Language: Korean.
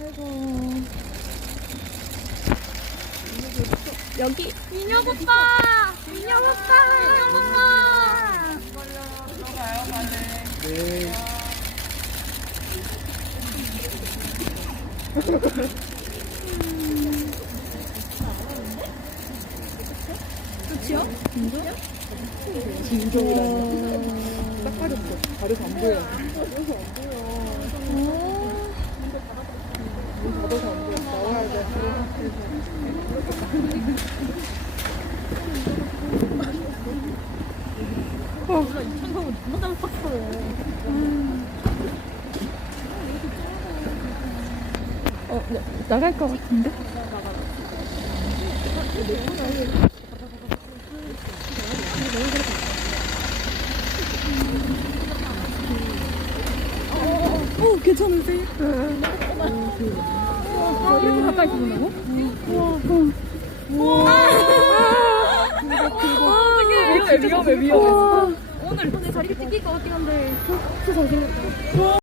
아이고. 여기 민혁 오빠! 민혁 오빠! 민혁 오빠! 들어가요, 가네. 네. 끝이요? 진짜? 진정이라니. 딱 가렸어. 가려서 안 보여. 문 닫아서 안 보여. 나와야 돼. 나갈 것 같은데? 괜찮으세요? 이렇게 가까이 보는다고? 위험해, 위험해. 오늘 자리 찍힐 것 같긴 한데 진짜 잘생겼다.